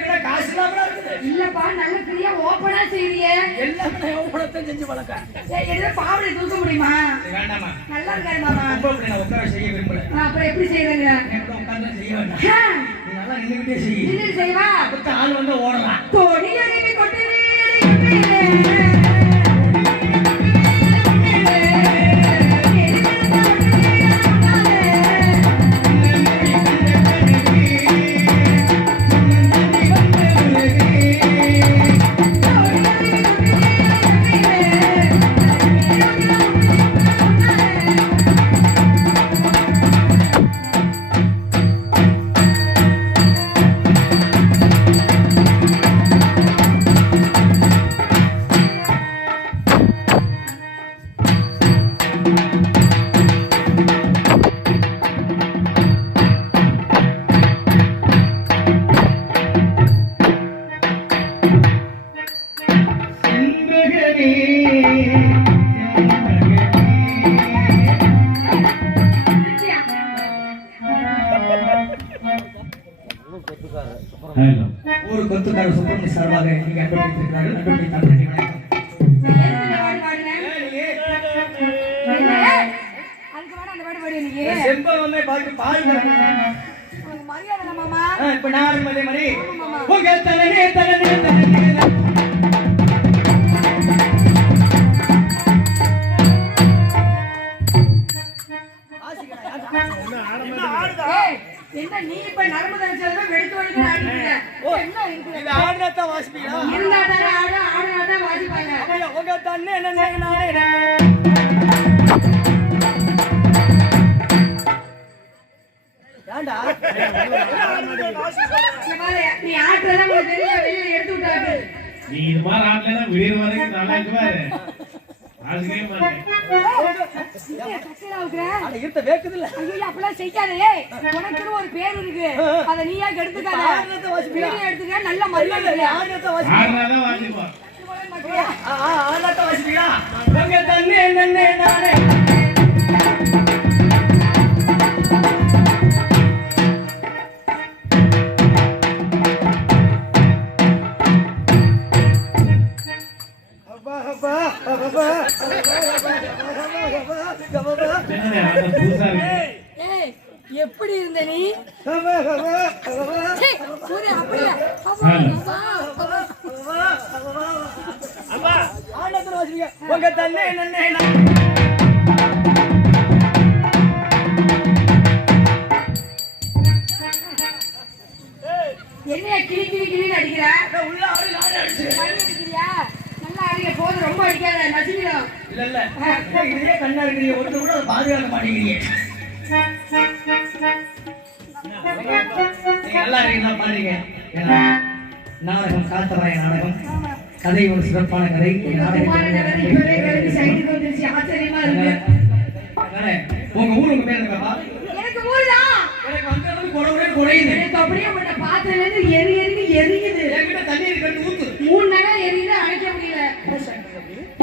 இருக்குன்னா காசு இல்லாம இருக்குது. இல்லப்பா நல்ல ஃப்ரீயா ஓப்பனா செய்றீங்க எல்லாமே உங்களத்தான் செஞ்சு தூக்க முடியுமா? வேண்டாமா நல்லா இருக்காரு மாமா. ரொம்ப அப்படி நான் உட்கார செய்ய விரும்பல. நான் அப்புறம் எப்படி செய்யறேங்க என் கூட உட்கார்ந்து செய்ய வேண்டாம். நீ நல்லா நின்றுகிட்டே செய்ய நின்று செய்வா? அடுத்த ஆள் வந்து ஓடலாம். தோணி அருவி கொட்டுது. அதுக்கு வேணா அந்த பாட்டு பாடு நீ செம்பகமே பாட்டு. உனக்கு மரியாதை மாமா இப்ப நான் அதே மாதிரி உங்க தலைனே தலைனே தலைனே ஏய், என்ன நீ இப்ப நரம்பு தரிசனமா வெடுத்து வெடுத்து இருக்க? என்ன இருக்குது? இது ஆடினத்தா வாசிப்பீங்களா இருந்தா தானே ஆடு, ஆடுனா தான் வாசிப்பாங்க. உங்க தன்னே நன்னே நானே ஏண்டா நீ ஆட்டுறதா உனக்கு தெரியும், வெளியில எடுத்து விட்டாரு. நீ இது மாதிரி வரைக்கும் நல்லா இருத்த வேக்குது இல்ல ஐயோ, செய்யாதே. ஏய், உனக்குன்னு ஒரு பேர் இருக்கு. அதை நீயா கெடுத்துக்காத. ஆடுறத? வீடியோ எடுத்துக்க, நல்ல மரியாதை இல்லை. ஆடினத்தா வாசி நன்னே நானே அப்பா. ஆனந்தம் வாசிங்க உங்க தன்னே நன்னே நானே என்னையா கிளி கிளி கிளின்னு அடிக்கிற உள்ள அடிக்கிறியா? நல்லா அடிக்கிற போது ரொம்ப அடிக்காத நசிக்கிறோம் இல்ல இல்ல. இதுலயே கண்ணா இருக்கிறீங்க ஒருத்தர் கூட பாதுகாக்க மாட்டேங்கிறீங்க நல்லா இருக்கீங்களா பாருங்க. நாடகம் காத்தராய நாடகம். கதை ஒரு சிறப்பான கதை. ஆச்சரியமா இருக்கு உங்க ஊர் உங்க பேர் இருக்கா எனக்கு ஊர்தான் எனக்கு வந்தது குடவுடே குடையுது எனக்கு அப்படியே உன்னை பார்த்ததுல இருந்து எரி எரியுது. என்கிட்ட தண்ணீர் கட்டு ஊத்து. மூணு நாளா எரியுது அணைக்க முடியல.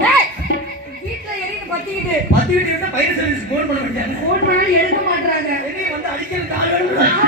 ஏய், வீட்டுல எரியுது பத்திக்கிட்டு. பத்துக்கிட்டு இருந்தா பயிர் சர்வீஸ் போன் பண்ண மாட்டாங்க போன் பண்ணாலும் எடுக்க மாட்டாங்க வந்து அடிக்கிறது ஆள்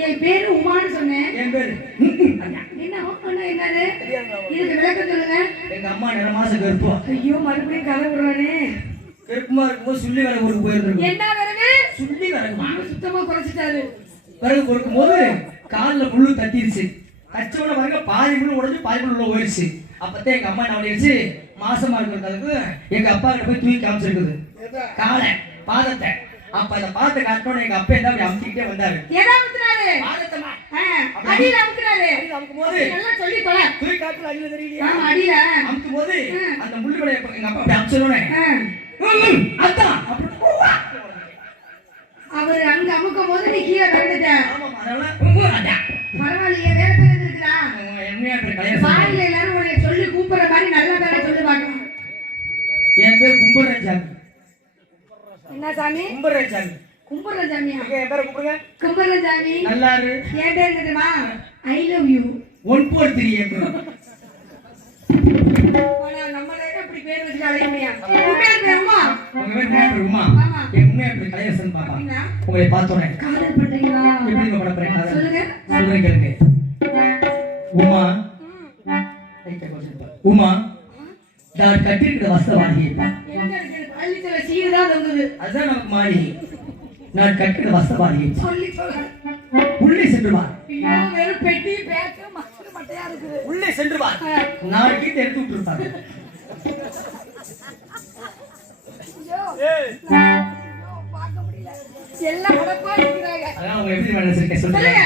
என் பேரு உமான்னு சொன்னேன். என் பேரு. என்ன ஊம்னா என்னது இதுக்கு விளக்கம் சொல்லுங்க எங்க அம்மா மாசம் கருப்பா. ஐயோ மறுபடியும் கதை விடுறானே. கருப்புமா இருக்கும்போது சுள்ளி விறகு ஊருக்கு போயிருந்திருக்கும். என்ன விறகு? சுள்ளி விறகுமா சுத்தமா குறைச்சிட்டாரு. விறகு பொறுக்கும் போது காலில் முள்ளு தட்டிருச்சு. தச்ச உடனே பாருங்க பாதி முள்ளு உடஞ்சு பாதி முள்ளு உள்ள போயிருச்சு. அப்பதான் எங்க அம்மா என்ன பண்ணிருச்சு? மாசமா இருக்கிறதுக்கு எங்க அப்பா கிட்ட போய் தூக்கி காமிச்சிருக்குது. காலை பாதத்தை. அப்ப அந்த பாதத்தை காட்டணும் எங்க அப்பா என்ன அமுக்கிட்டே வந்தாரு. எதா ஆ, அடியில அமுக்குனாரு. அமுக்கும் போது எல்லாம் சொல்லி தொலை தூக்கி காட்டுல அடியில தெரியலையா ஆமா அடியில. அமுக்கும் போது அந்த முள்ளு விடைய எங்க அப்பா அப்படி அமுச்சிருவேன். அதான். அவரு அங்க அமுக்கும் போது நீ கீழே ராஜா. பரவாயில்லையே வேற பேர் இருக்குதா வாயில எல்லாரும் உன்னை சொல்லி கூப்பிடுற மாதிரி நல்ல பேரை சொல்லி பார்க்கலாம் என் பேர் கும்பரஞ்சாமி என்ன சாமி? கும்பரஞ்சாமி கும்பிடுற சாமியா? என் பேரை கூப்பிடுங்க கும்பிடுற சாமி. நல்லாரு. என் பேர் என்னதுமா I love you one four three என் பேர் ஆனா நம்மளே இப்படி பேர் வச்சு அழைக்கலையா? உண்மையா பேருமா உங்க பேர் என்ன பேர் உமா? ஆமா. என் உண்மையா பேர் கலையரசன் பாப்பா அப்படிங்களா? உங்களை பார்த்தோன்னே. காதல் பண்றீங்களா? எப்படி உங்க படம் போறேன் சொல்லுங்க. சொல்றேன் கேளுங்க. உமா. லைட்டா கொஞ்சம் பாரு. உமா நான் கட்டிருக்கிற சீடு தான் தொங்குது அதுதான் நமக்கு மாளிகை நான் கட்டிருக்கிற வஸ்தவாணியை சொல்லி சொல்ல உள்ளே சென்று வா. வெறும் பெட்டி பேக்கு மசரு மட்டையா இருக்குது. உள்ளே சென்று வா. கீத்தை எடுத்து விட்டுருப்பாங்க. பார்க்க முடியல. எல்லாம் உடப்பா இருக்கிறாங்க. அதான் அவங்க எப்படி மனசிருக்க சொல்லுங்க.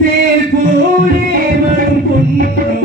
தேல் போலே வரும் பொன்னோதல்லடி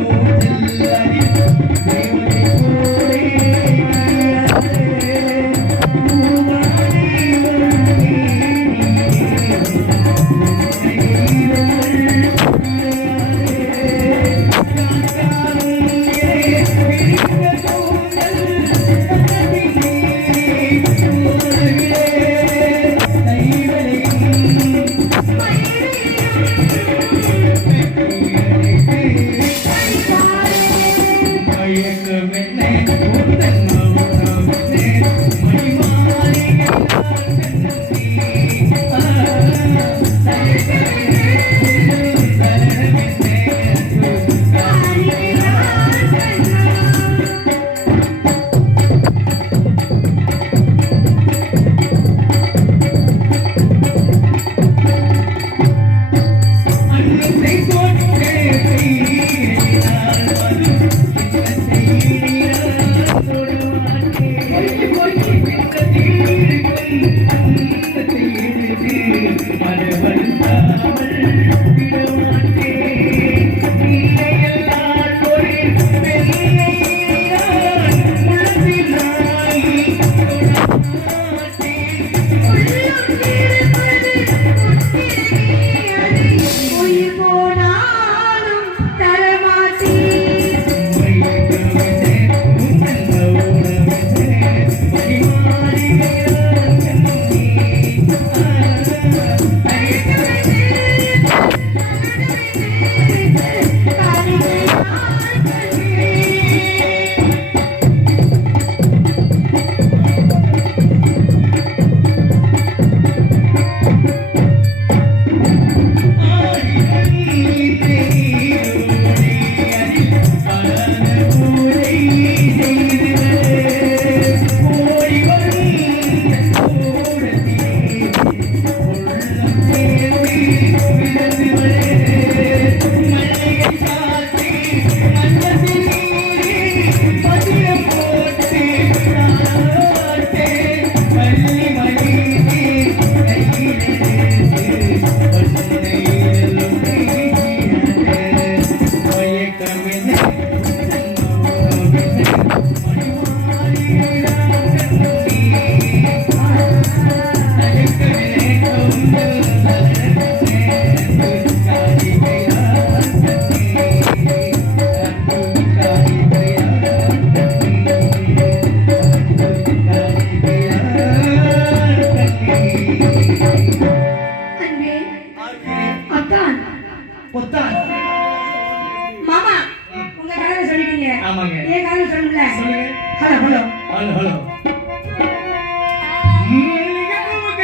ஹலோ ஹலோ ஹலோ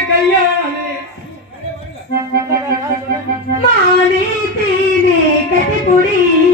கையாலே தீனே கட்டிப்புடி மானே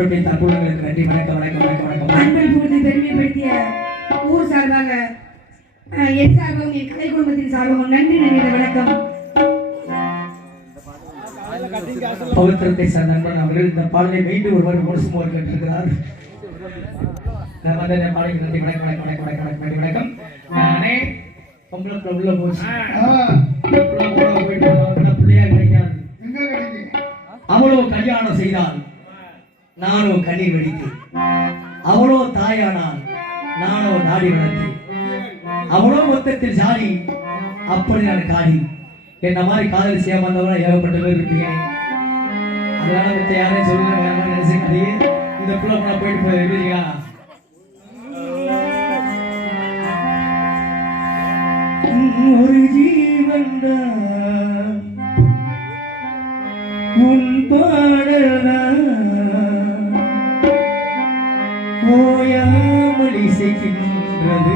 அன்புடைய தற்போதுங்களுக்கு நன்றி. வணக்கம் வணக்கம் வணக்கம் வணக்கம். அன்பில் புகுந்து பெருமைப்படுத்திய ஊர் சார்பாக என் சார்பாகவும் என் கலை குடும்பத்தின் சார்பாகவும் நன்றி நன்றி வணக்கம். பவித்திரத்தை சார்ந்த நண்பன் அவர்கள் இந்த பாடலை மீண்டும் ஒருவர் முழுசுமாறு கேட்டிருக்கிறார். நான் வந்து பாடலுக்கு நன்றி. வணக்கம் வணக்கம் வணக்கம் வணக்கம் வணக்கம் நன்றி வணக்கம். நானே பொம்பளை உள்ள போச்சு போயிட்டு பிள்ளையா கிடைக்காது. அவளோ கல்யாணம் செய்தால் நானும் கண்ணீர் வெடித்தேன் அவளோ தாயானான் நானோ நாடி வளர்த்தேன் அவளோ மொத்தத்தில் ஜாடி அப்படி நான் காடி. என்ன மாதிரி காதல் செய்யாம வந்தவங்க ஏகப்பட்ட பேர் இருப்பீங்க. அதனால மத்த யாரையும் சொல்லுங்க வேற மாதிரி நினைச்சுக்காதீங்க இந்த பிள்ளை போயிட்டு போய் இருக்கீங்களா ஒரு ஜீவன் உன் பாட ஓயாமல் இசைக்கின்றது